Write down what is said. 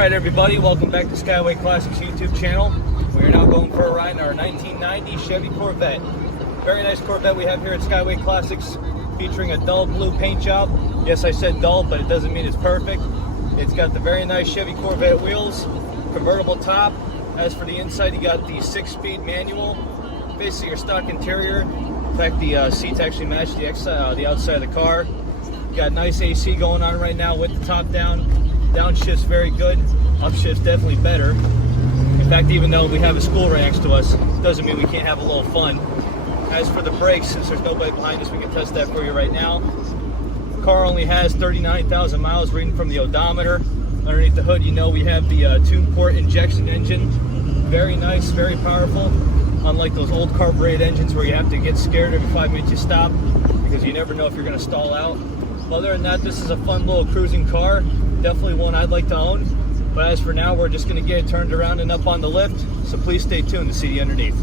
Alright everybody, welcome back to Skyway Classics YouTube channel. We are now going for a ride in our 1990 Chevy Corvette. Very nice Corvette we have here at Skyway Classics, featuring a dull blue paint job. Yes, I said dull, but it doesn't mean it's perfect. It's got the very nice Chevy Corvette wheels, convertible top. As for the inside, you got the 6-speed manual, basically your stock interior. In fact, the seats actually match the outside of the car. You got nice AC going on right now with the top down. Downshift's very good, upshift's definitely better. In fact, even though we have a school right next to us, doesn't mean we can't have a little fun. As for the brakes, since there's nobody behind us, we can test that for you right now. The car only has 39,000 miles reading from the odometer. Underneath the hood, you know we have the 2-port injection engine. Very nice, very powerful. Unlike those old carbureted engines where you have to get scared every 5 minutes you stop, because you never know if you're going to stall out. Other than that, this is a fun little cruising car. Definitely one I'd like to own. But as for now, we're just going to get it turned around and up on the lift. So please stay tuned to see the underneath.